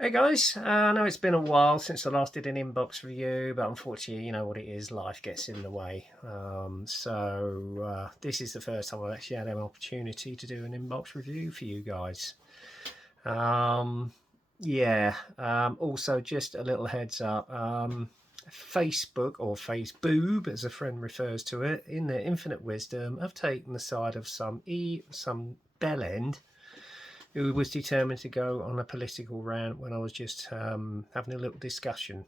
Hey guys, I know it's been a while since I last did an inbox review, but unfortunately, you know what it is, life gets in the way. This is the first time I've actually had an opportunity to do an inbox review for you guys. Also just a little heads up. Facebook, or Faceboob as a friend refers to it, in their infinite wisdom, have taken the side of some bellend who was determined to go on a political rant when I was just having a little discussion.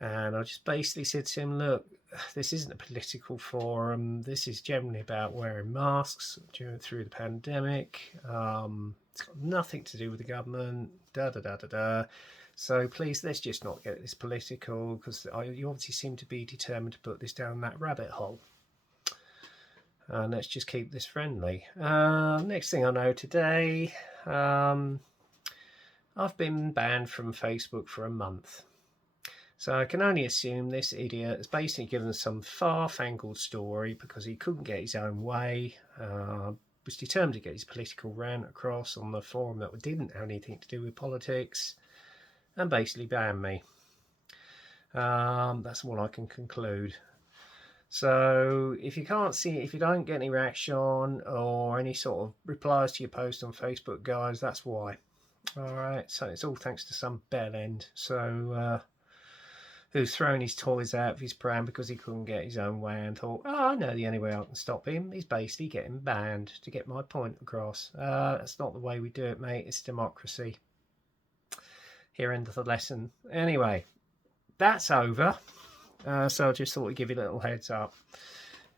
And I just basically said to him, look, this isn't a political forum. This is generally about wearing masks through the pandemic. It's got nothing to do with the government, da-da-da-da-da. So please, let's just not get this political, because you obviously seem to be determined to put this down that rabbit hole. And let's just keep this friendly. Next thing I know today, I've been banned from Facebook for a month. So I can only assume this idiot has basically given some far-fangled story because he couldn't get his own way, was determined to get his political rant across on the forum that didn't have anything to do with politics, and basically banned me. That's all I can conclude. So if you can't see it, if you don't get any reaction or any sort of replies to your post on Facebook, guys, that's why. All right, so it's all thanks to some bellend. Who's thrown his toys out of his pram because he couldn't get his own way and thought, oh, I know the only way I can stop him is basically getting banned to get my point across. That's not the way we do it, mate. It's democracy. Here endeth the lesson. Anyway, that's over. So I just thought I'd give you a little heads up.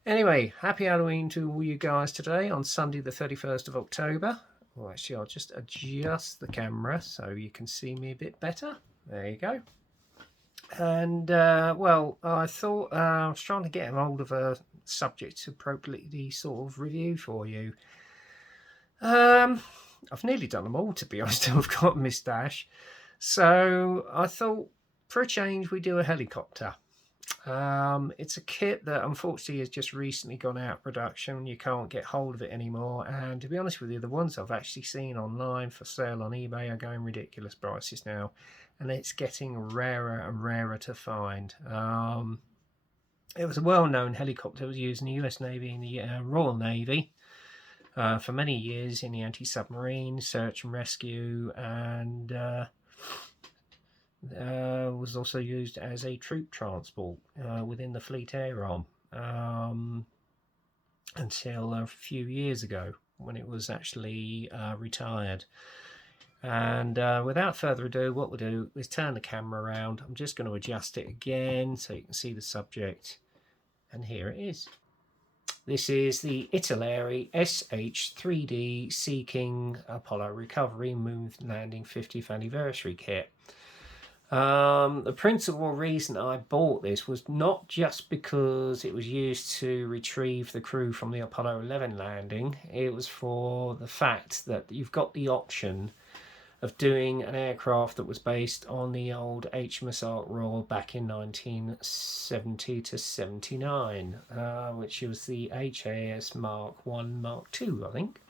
Anyway, happy Halloween to all you guys today on Sunday the 31st of October. Well, actually, I'll just adjust the camera so you can see me a bit better. There you go. And, I thought I was trying to get a hold of a subject appropriately sort of review for you. I've nearly done them all, to be honest. I've got a moustache. So I thought, for a change, we do a helicopter. It's a kit that unfortunately has just recently gone out of production. You can't get hold of it anymore, and to be honest with you, the ones I've actually seen online for sale on eBay are going ridiculous prices now, and it's getting rarer and rarer to find. It was a well-known helicopter. It was used in the US Navy and the Royal Navy for many years in the anti-submarine search and rescue, and was also used as a troop transport within the Fleet Air Arm until a few years ago when it was actually retired. And without further ado, what we'll do is turn the camera around. I'm just going to adjust it again so you can see the subject. And here it is. This is the Italeri SH3 D Seaking Apollo Recovery Moon Landing 50th Anniversary Kit. The principal reason I bought this was not just because it was used to retrieve the crew from the Apollo 11 landing. It was for the fact that you've got the option of doing an aircraft that was based on the old HMS Ark Royal back in 1970 to 79, which was the HAS Mark 1, Mark 2, I think.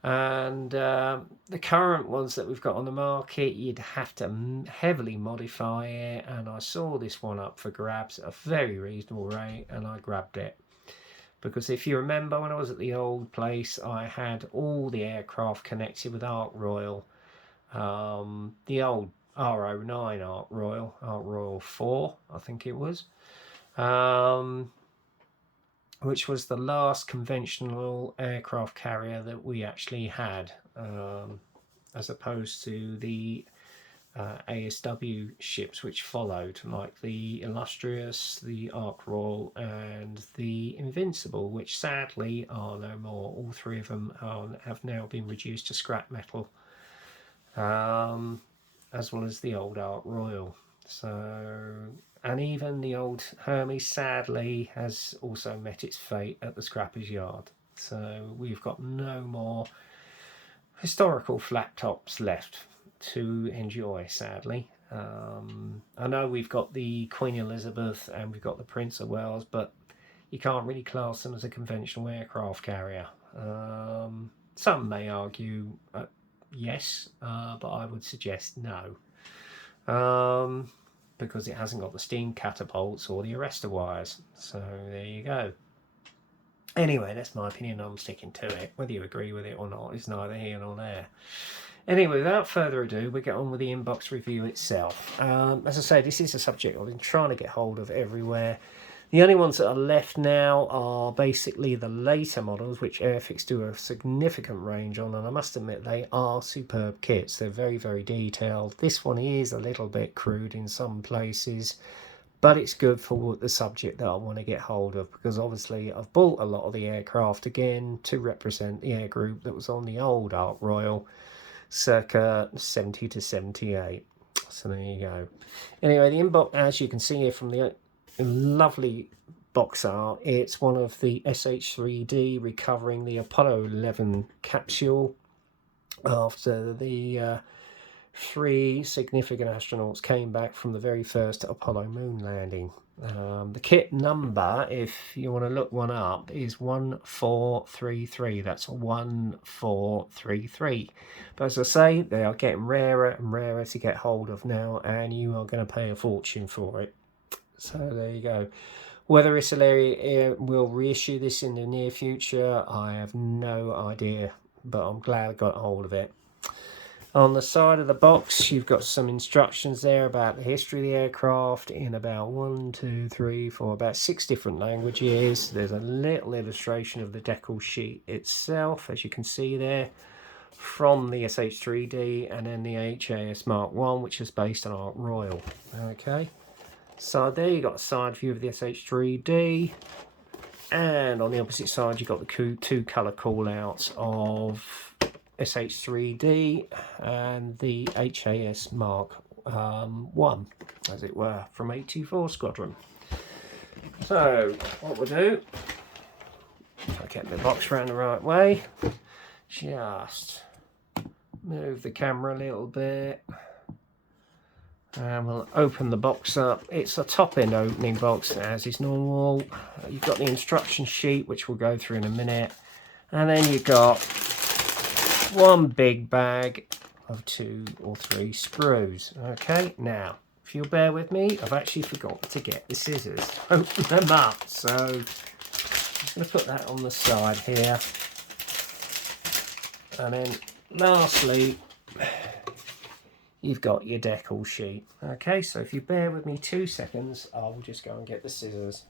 And the current ones that we've got on the market, you'd have to heavily modify it, and I saw this one up for grabs at a very reasonable rate, and I grabbed it because if you remember, when I was at the old place, I had all the aircraft connected with Ark Royal, the old R09 Ark Royal 4, I think it was, which was the last conventional aircraft carrier that we actually had, as opposed to the ASW ships which followed, like the Illustrious, the Ark Royal, and the Invincible, which sadly are no more. All three of them have now been reduced to scrap metal, as well as the old Ark Royal. So, and even the old Hermes sadly has also met its fate at the scrappers yard. So we've got no more historical flat tops left to enjoy, sadly. I know we've got the Queen Elizabeth and we've got the Prince of Wales, but you can't really class them as a conventional aircraft carrier. Some may argue yes, but I would suggest no. because it hasn't got the steam catapults or the arrestor wires. So there you go. Anyway, that's my opinion. I'm sticking to it. Whether you agree with it or not is neither here nor there. Anyway, without further ado, we get on with the inbox review itself. As I say, this is a subject I've been trying to get hold of everywhere. The only ones that are left now are basically the later models, which Airfix do a significant range on, and I must admit they are superb kits. They're very, very detailed. This one is a little bit crude in some places, but it's good for the subject that I want to get hold of, because obviously I've bought a lot of the aircraft again to represent the air group that was on the old Ark Royal circa 70 to 78. So there you go. Anyway, the inbox, as you can see here from the lovely box art, it's one of the SH3 D recovering the Apollo 11 capsule after the 3 significant astronauts came back from the very first Apollo moon landing. The kit number, if you want to look one up, is 1433. That's 1433. But as I say, they are getting rarer and rarer to get hold of now, and you are going to pay a fortune for it. So there you go. Whether Italeri will reissue this in the near future, I have no idea, but I'm glad I got hold of it. On the side of the box, you've got some instructions there about the history of the aircraft in about 6 different languages. There's a little illustration of the decal sheet itself, as you can see there, from the SH3D, and then the HAS Mark 1, which is based on Ark Royal. Okay, so there you got a side view of the SH3D, and on the opposite side you've got the 2 colour callouts of SH3D and the HAS Mark 1, as it were, from 824 Squadron. So what we'll do, if I get the box around the right way, just move the camera a little bit, and we'll open the box up. It's a top end opening box as is normal. You've got the instruction sheet, which we'll go through in a minute, and then you've got one big bag of 2 or 3 sprues. Okay, now if you'll bear with me, I've actually forgot to get the scissors to open them up, so I'm just going to put that on the side here. And then lastly, you've got your decal sheet. Okay, so if you bear with me 2 seconds, I'll just go and get the scissors.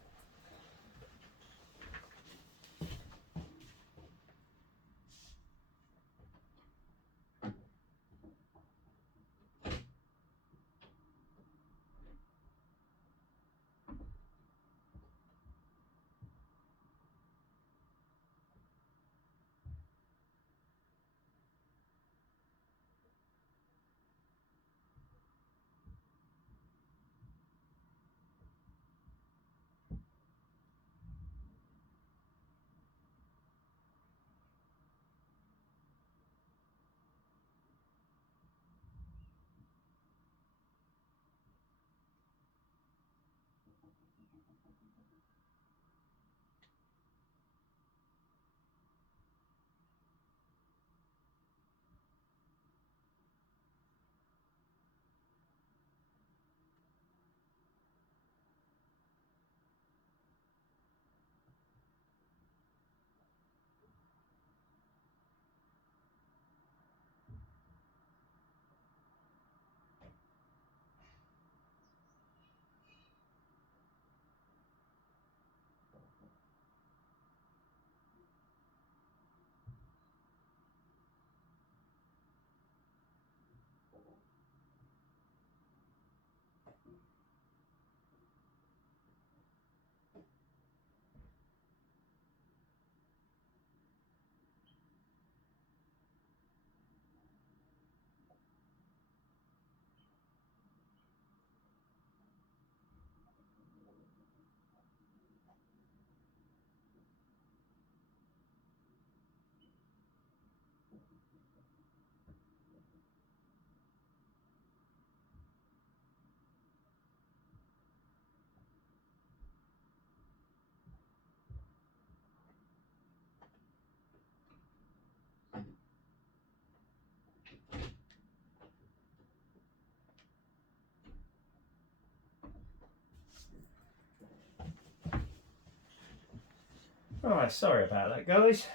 Alright, sorry about that, guys.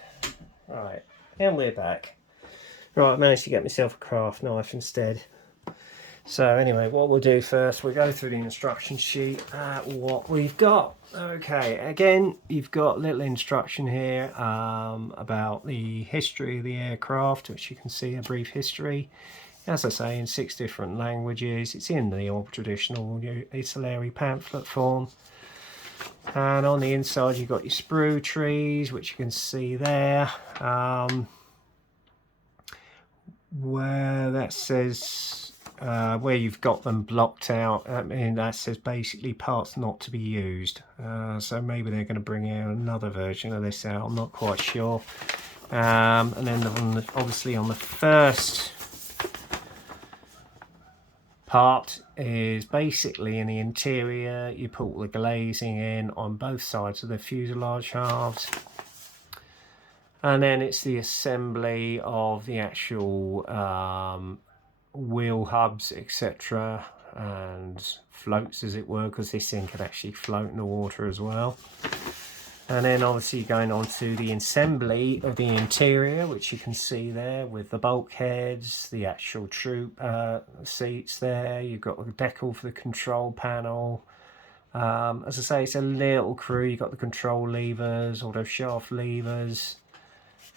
Right, and we're back. Right, I managed to get myself a craft knife instead. So anyway, what we'll do first, we'll go through the instruction sheet at what we've got. Okay, again, you've got a little instruction here about the history of the aircraft, which you can see a brief history. As I say, in 6 different languages. It's in the old traditional Italeri pamphlet form. And on the inside you've got your sprue trees, which you can see there. Where that says where you've got them blocked out, I mean, that says basically parts not to be used. So maybe they're going to bring out another version of this out, I'm not quite sure. And then obviously on the first part is basically in the interior, you put all the glazing in on both sides of the fuselage halves. And then it's the assembly of the actual wheel hubs, etc. and floats, as it were, because this thing can actually float in the water as well. And then obviously going on to the assembly of the interior, which you can see there with the bulkheads, the actual troop seats there. You've got the decal for the control panel. As I say, it's a little crew. You've got the control levers, auto shaft levers.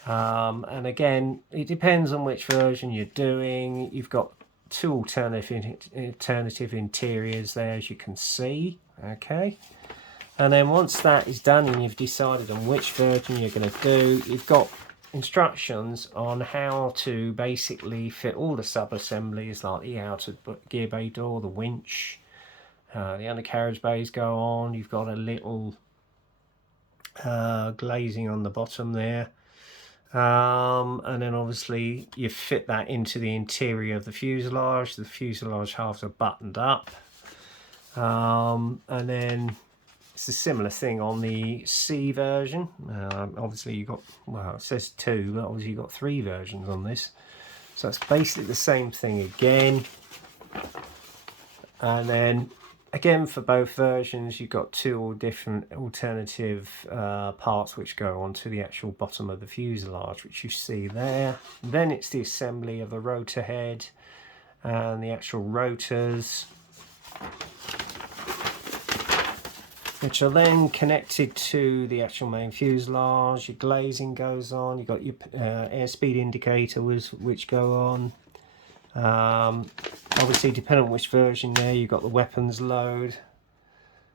And again, it depends on which version you're doing. You've got 2 alternative interiors there, as you can see. Okay. And then once that is done and you've decided on which version you're going to do, you've got instructions on how to basically fit all the sub-assemblies, like the outer gear bay door, the winch, the undercarriage bays go on. You've got a little glazing on the bottom there. And then obviously you fit that into the interior of the fuselage. The fuselage halves are buttoned up. And then it's a similar thing on the C version. Obviously you've got, well, it says 2, but obviously you've got 3 versions on this. So it's basically the same thing again. And then again, for both versions, you've got 2 different alternative parts which go onto the actual bottom of the fuselage, which you see there. Then it's the assembly of the rotor head and the actual rotors, which are then connected to the actual main fuselage. Your glazing goes on. You've got your airspeed indicators which go on. Obviously, depending on which version there, you've got the weapons load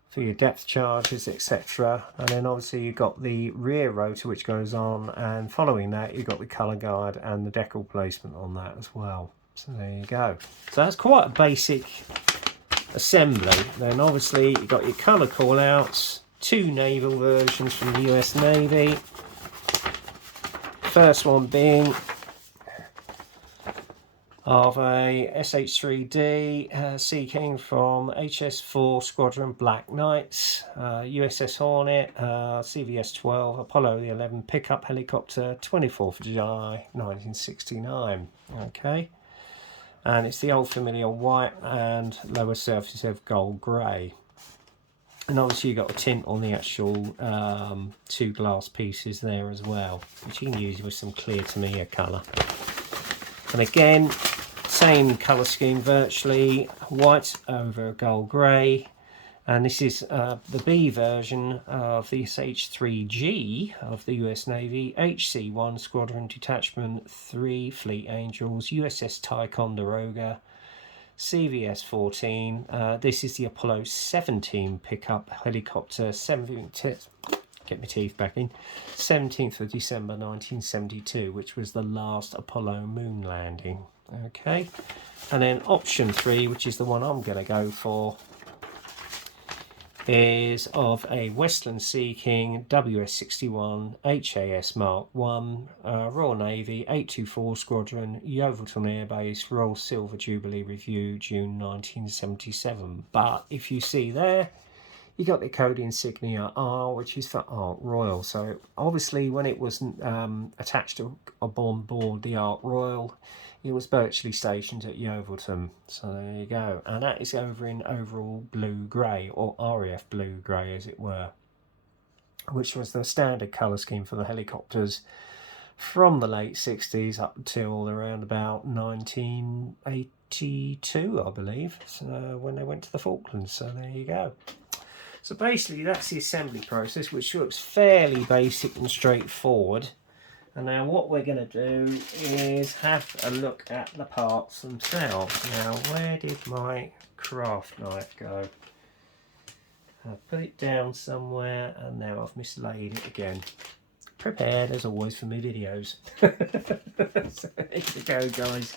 for your depth charges, etc. And then obviously you've got the rear rotor which goes on, and following that you've got the colour guide and the decal placement on that as well. So there you go. So that's quite a basic assembly. Then obviously you've got your colour callouts, 2 naval versions from the US Navy. First one being of a SH3 D Seaking from HS4 Squadron Black Knights, USS Hornet, CVS-12 Apollo the 11 pickup helicopter, 24th of July 1969. Okay. And it's the old familiar white and lower surface of gold grey. And obviously you've got a tint on the actual 2 glass pieces there as well, which you can use with some clear Tamiya colour. And again, same colour scheme virtually, white over gold grey. And this is the B version of the SH3G of the US Navy, HC1 Squadron Detachment 3 Fleet Angels, USS Ticonderoga, CVS-14. This is the Apollo 17 pickup helicopter, 17th, get my teeth back in, 17th of December 1972, which was the last Apollo moon landing. Okay, and then option 3, which is the one I'm going to go for, is of a Westland Seaking WS-61 HAS Mark 1, Royal Navy 824 Squadron, Yeovilton Air Base, Royal Silver Jubilee Review, June 1977. But if you see there, you got the code insignia R, which is for Ark Royal. So obviously when it was attached to on board the Ark Royal, it was virtually stationed at Yeovilton. So there you go. And that is over in overall blue grey, or RAF blue grey as it were. which was the standard colour scheme for the helicopters from the late 60s up until around about 1982, I believe, so when they went to the Falklands. So there you go. So basically that's the assembly process, which looks fairly basic and straightforward. And now what we're going to do is have a look at the parts themselves. Now, where did my craft knife go? I put it down somewhere and now I've mislaid it again. Prepared as always for my videos. So there you go, guys.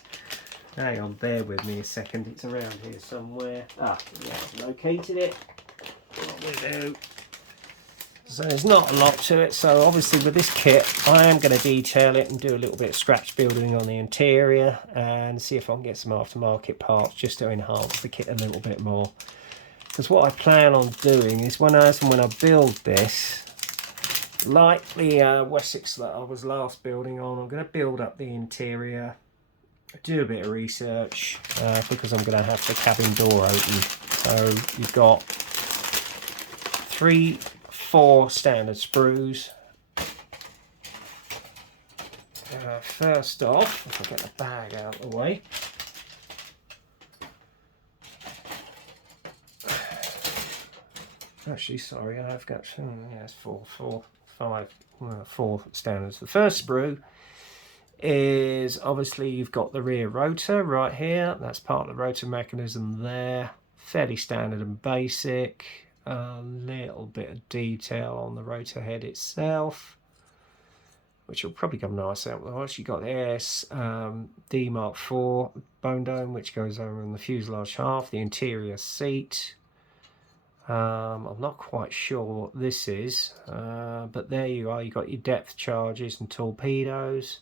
Hang on, bear with me a second. It's around here somewhere. Ah, yeah, I've located it. What we do. So there's not a lot to it, so obviously with this kit I am going to detail it and do a little bit of scratch building on the interior and see if I can get some aftermarket parts just to enhance the kit a little bit more. Because what I plan on doing is when I build this, like the Wessex that I was last building on, I'm going to build up the interior, do a bit of research because I'm going to have the cabin door open. So you've got 4 standard sprues. First off, if I get the bag out of the way, actually sorry, I've got yes, 4 standards. The first sprue is obviously you've got the rear rotor right here. That's part of the rotor mechanism there. Fairly standard and basic. A little bit of detail on the rotor head itself, which will probably come nice out. Well, you've got the ASD Mark IV bone dome, which goes over in the fuselage half, the interior seat. I'm not quite sure what this is, but there you are. You've got your depth charges and torpedoes.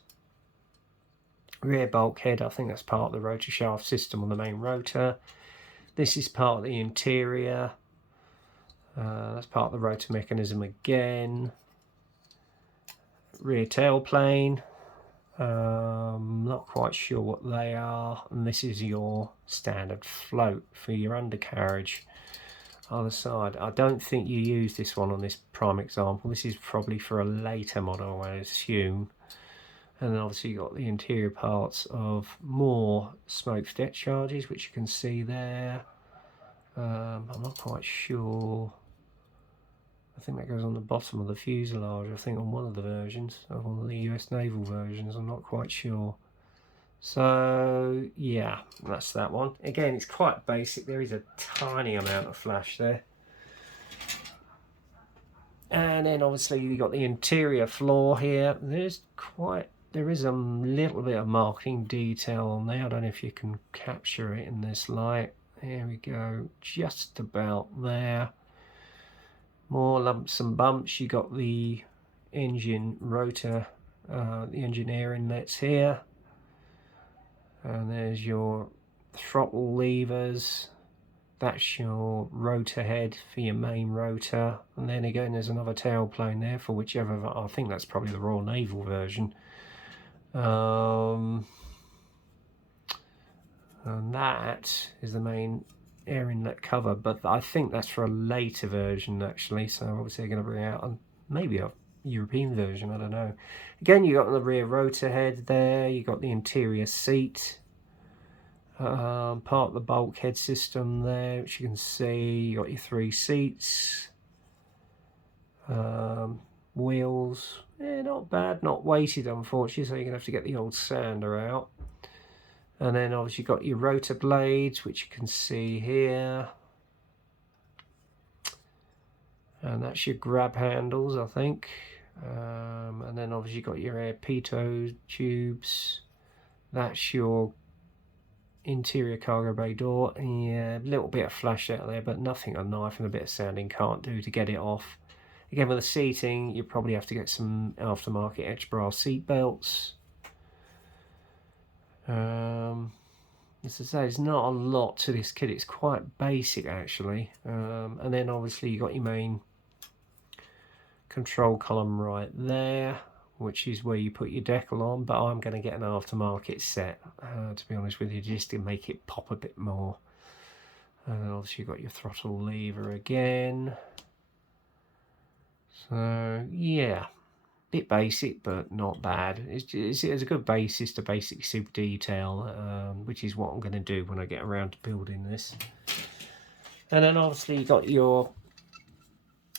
Rear bulkhead, I think that's part of the rotor shaft system on the main rotor. This is part of the interior. That's part of the rotor mechanism again. Rear tailplane. Not quite sure what they are. And this is your standard float for your undercarriage. Other side. I don't think you use this one on this prime example. This is probably for a later model, I assume. And then obviously you've got the interior parts of more smokestack charges, which you can see there. I'm not quite sure. I think that goes on the bottom of the fuselage, I think on one of the versions, on one of the US Naval versions, I'm not quite sure. So yeah, that's that one. Again, it's quite basic. There is a tiny amount of flash there. And then obviously you've got the interior floor here. There is a little bit of marking detail on there. I don't know if you can capture it in this light. There we go, just about there. More lumps and bumps. You got the engine rotor, the engine air inlets here, and there's your throttle levers. That's your rotor head for your main rotor, and then again there's another tailplane there for whichever. I think that's probably the Royal Naval version. And that is the main air inlet cover, but I think that's for a later version actually, so obviously they're going to bring out maybe a European version, I don't know. Again, you got the rear rotor head there, you got the interior seat, part of the bulkhead system there, which you can see. You got your 3 seats, wheels, not bad, not weighted unfortunately, so you're going to have to get the old sander out. And then obviously you've got your rotor blades, which you can see here. And that's your grab handles, I think. And then obviously you've got your air pitot tubes. That's your interior cargo bay door. Yeah, a little bit of flash out there, but nothing a knife and a bit of sanding can't do to get it off. Again, with the seating, you probably have to get some aftermarket edge brass seat belts. As I say, there's not a lot to this kit. It's quite basic actually. And then obviously you got your main control column right there, which is where you put your decal on, but I'm going to get an aftermarket set, to be honest with you, just to make it pop a bit more. And then obviously you've got your throttle lever again. So yeah, bit basic but not bad. It's a good basis to basic super detail, which is what I'm going to do when I get around to building this. And then obviously you got your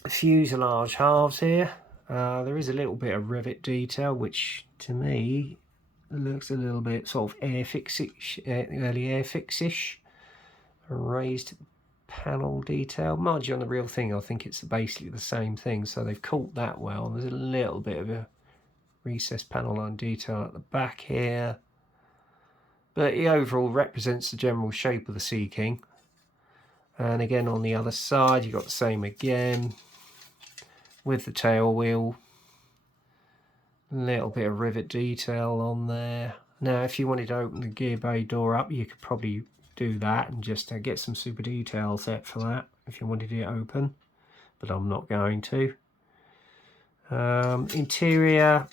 fuselage halves here. There is a little bit of rivet detail, which to me looks a little bit sort of airfix-ish, early airfix-ish. Raised panel detail. Mind you, on the real thing, I think it's basically the same thing, so they've caught that well. There's a little bit of a recessed panel line detail at the back here, but it overall represents the general shape of the Seaking. And again, on the other side, you've got the same again with the tail wheel. A little bit of rivet detail on there. Now, if you wanted to open the gear bay door up, you could probably do that and just get some super detail set for that if you wanted it open, but I'm not going to. Interior,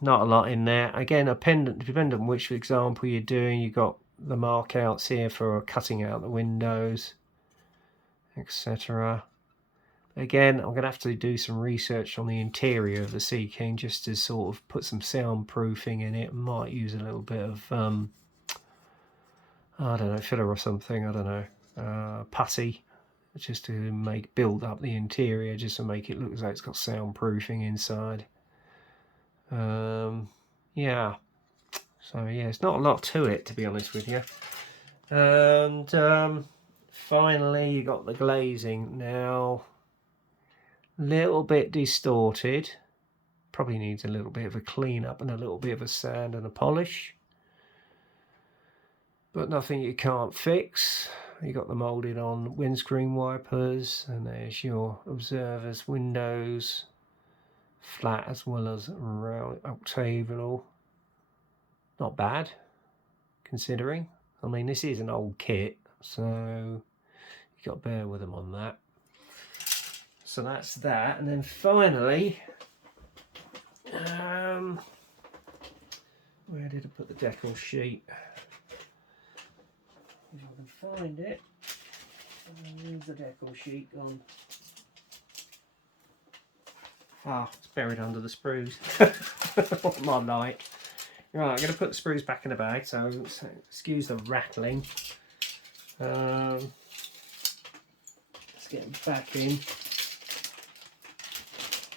not a lot in there. Again, depending on which example you're doing, you've got the markouts here for cutting out the windows, etc. Again, I'm going to have to do some research on the interior of the Seaking just to sort of put some soundproofing in it. Might use a little bit of I don't know, filler or something, I don't know, putty, just to build up the interior, just to make it look as though it's got soundproofing inside. Yeah, so yeah, it's not a lot to it, to be honest with you. And finally, you got the glazing. Now, a little bit distorted, probably needs a little bit of a clean up and a little bit of a sand and a polish, but nothing you can't fix. You got the moulded on windscreen wipers, and there's your observers windows, flat as well as round octagonal. Not bad, considering. I mean, this is an old kit, so you got to bear with them on that. So that's that, and then finally, where did I put the decal sheet? If I can find it. Where's the decal sheet gone? Ah, it's buried under the sprues. What am I like? Right, I'm going to put the sprues back in the bag, so excuse the rattling. Let's get them back in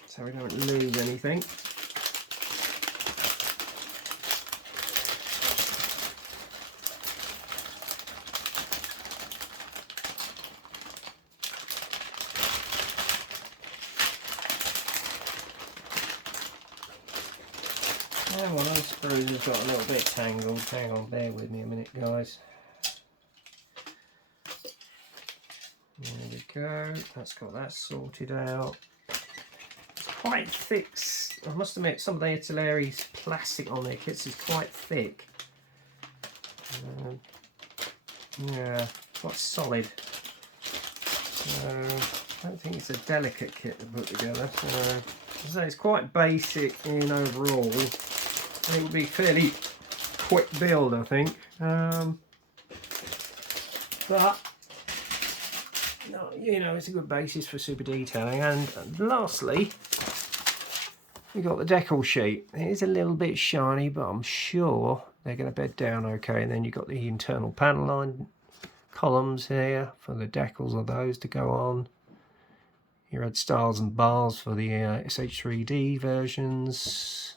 so we don't lose anything. Oh, well, those sprues have got a little bit tangled. Hang on, bear with me a minute, guys. There we go. That's got that sorted out. It's quite thick. I must admit, some of the Italeri plastic on their kits is quite thick. Yeah, quite solid. So I don't think it's a delicate kit to put together. So it's quite basic in overall. It would be fairly quick build, I think. But you know, it's a good basis for super detailing. And lastly, we got the decal sheet. It is a little bit shiny, but I'm sure they're going to bed down okay. And then you've got the internal panel line columns here for the decals of those to go on. You had stars and bars for the SH3 D versions.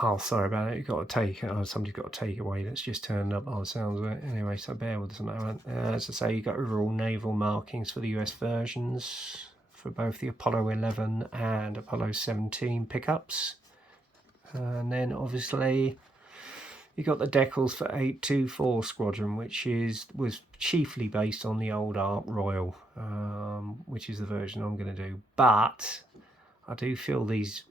Oh, sorry about it. You've got to take it. Oh, somebody's got to take it away. That's just turned up. Oh, sounds of it. Anyway, so bear with us on that one. As I say, you got overall naval markings for the US versions for both the Apollo 11 and Apollo 17 pickups. And then obviously you got the decals for 824 Squadron, which was chiefly based on the old Ark Royal, which is the version I'm going to do. But I do feel these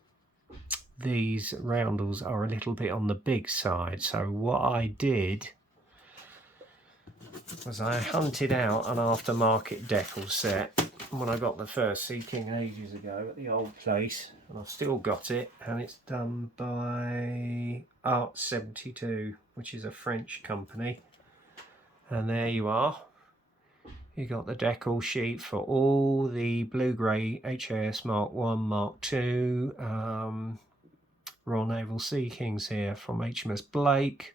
roundels are a little bit on the big side, so what I did was I hunted out an aftermarket decal set when I got the first Seaking ages ago at the old place, and I've still got it, and it's done by Art 72, which is a French company. And there you are. You got the decal sheet for all the blue-grey HAS Mark 1, Mark 2 Royal Naval Seakings here from HMS Blake,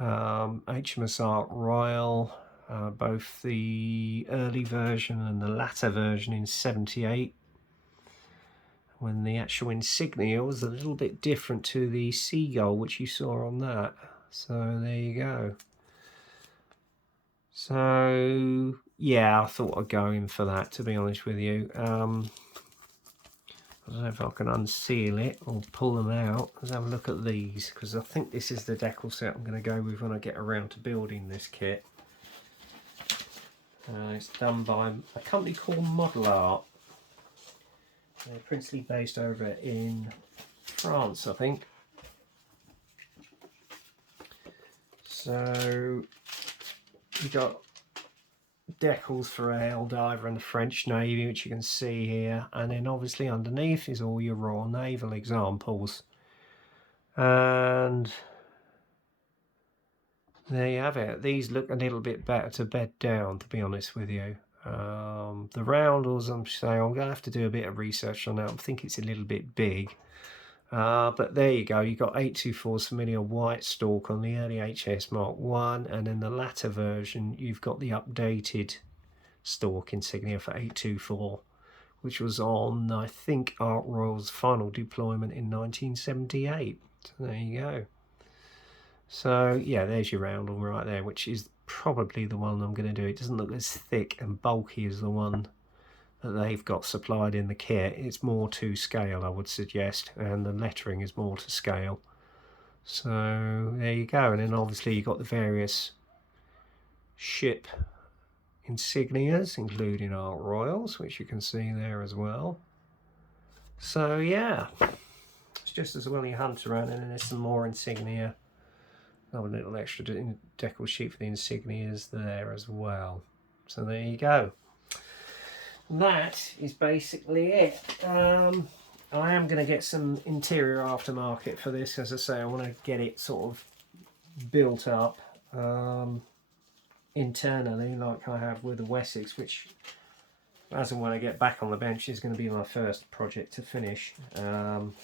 HMS Ark Royal, both the early version and the latter version in 78, when the actual insignia was a little bit different to the seagull which you saw on that. So there you go. So yeah, I thought I'd go in for that, to be honest with you. I don't know if I can unseal it or pull them out. Let's have a look at these, because I think this is the decal set I'm going to go with when I get around to building this kit. It's done by a company called Model Art. They're principally based over in France, I think. So you got decals for a Helldiver and the French Navy, which you can see here, and then obviously underneath is all your Royal Naval examples. And there you have it. These look a little bit better to bed down, to be honest with you. The roundels, I'm saying I'm going to have to do a bit of research on that. I think it's a little bit big. But there you go, you've got 824's familiar white stalk on the early HS Mark 1, and in the latter version you've got the updated stalk insignia for 824, which was on, I think, Ark Royal's final deployment in 1978. So there you go. So yeah, there's your roundel right there, which is probably the one I'm going to do. It doesn't look as thick and bulky as the one that they've got supplied in the kit. It's more to scale, I would suggest, and the lettering is more to scale. So there you go. And then obviously you've got the various ship insignias, including Ark Royals, which you can see there as well. So yeah, it's just as well you hunt around, and then there's some more insignia. Another little extra decal sheet for the insignias there as well. So there you go. That is basically it. I am going to get some interior aftermarket for this. As I say, I want to get it sort of built up internally, like I have with the Wessex, which, as and when I get back on the bench, is going to be my first project to finish. And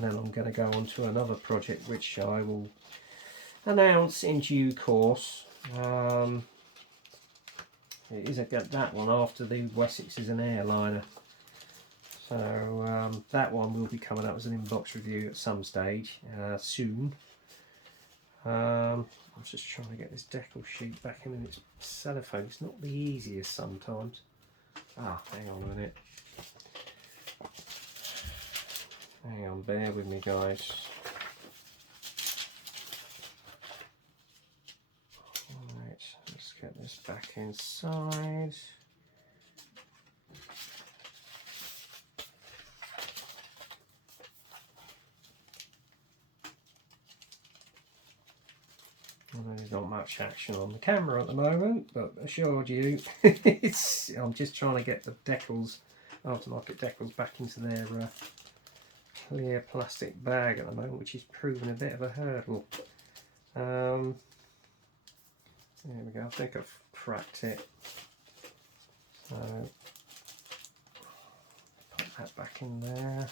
then I'm going to go on to another project which I will announce in due course. It is that one after the Wessex is an airliner. So that one will be coming up as an inbox review at some stage soon. I'm just trying to get this decal sheet back in its cellophane. It's not the easiest sometimes. Hang on a minute. Hang on, bear with me, guys. Let's get this back inside. I know there's not much action on the camera at the moment, but I assured you, I'm just trying to get the decals, aftermarket decals, back into their clear plastic bag at the moment, which is proving a bit of a hurdle. There we go, I think I've cracked it. So, put that back in there.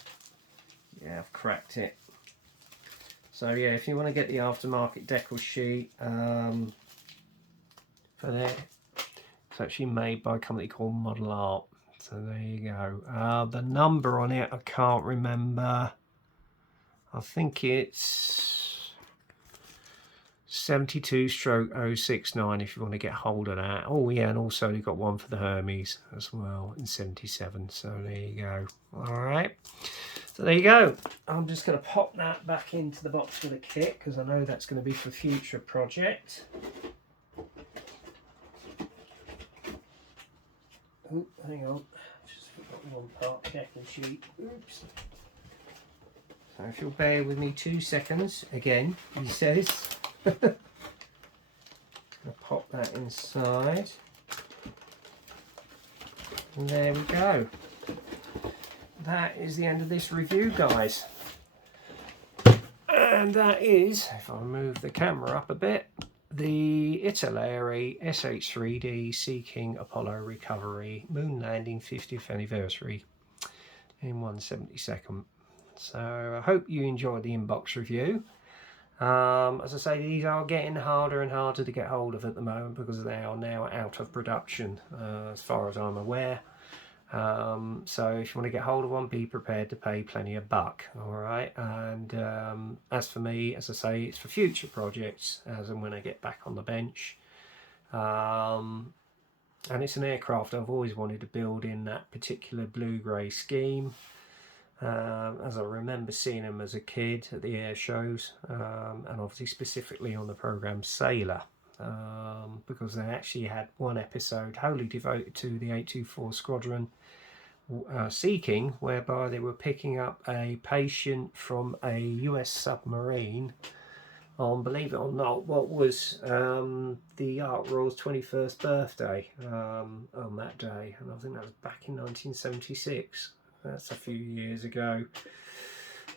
Yeah, I've cracked it. So yeah, if you want to get the aftermarket decal sheet for that, it's actually made by a company called Model Art. So there you go. The number on it, I can't remember. I think it's 72/069 if you want to get hold of that. Oh yeah, and also you've got one for the Hermes as well in 77. So there you go. Alright, so there you go. I'm just going to pop that back into the box with the kit, because I know that's going to be for future project. Oh, hang on, just forgot one part, decal sheet. Oops. So if you'll bear with me 2 seconds, again, he says. I'll pop that inside, and there we go. That is the end of this review, guys, and that is, if I move the camera up a bit, the Italeri SH3 D Seaking Apollo Recovery Moon Landing 50th Anniversary in 1/72. So I hope you enjoyed the inbox review. As I say, these are getting harder and harder to get hold of at the moment because they are now out of production, as far as I'm aware. So if you want to get hold of one, be prepared to pay plenty a buck. All right. And as for me, as I say, it's for future projects, as and when I get back on the bench. And it's an aircraft I've always wanted to build in that particular blue-grey scheme. As I remember seeing them as a kid at the air shows, and obviously specifically on the programme Sailor, because they actually had one episode wholly devoted to the 824 Squadron Seeking, whereby they were picking up a patient from a US submarine on, believe it or not, what was the Ark Royal's 21st birthday on that day, and I think that was back in 1976. That's a few years ago.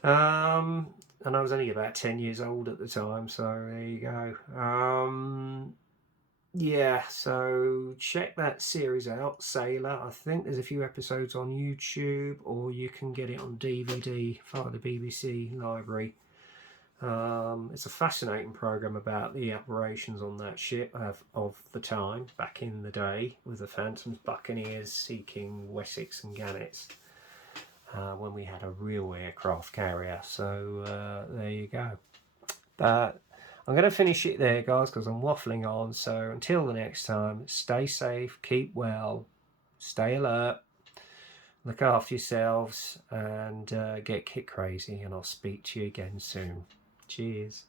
And I was only about 10 years old at the time, so there you go. Yeah, so check that series out, Sailor. I think there's a few episodes on YouTube, or you can get it on DVD via the BBC library. It's a fascinating programme about the operations on that ship of the time, back in the day, with the Phantoms, Buccaneers, Seeking, Wessex and Gannets. When we had a real aircraft carrier. So there you go. But I'm going to finish it there, guys, because I'm waffling on. So until the next time, stay safe, keep well, stay alert, look after yourselves, and get kit crazy. And I'll speak to you again soon. Cheers.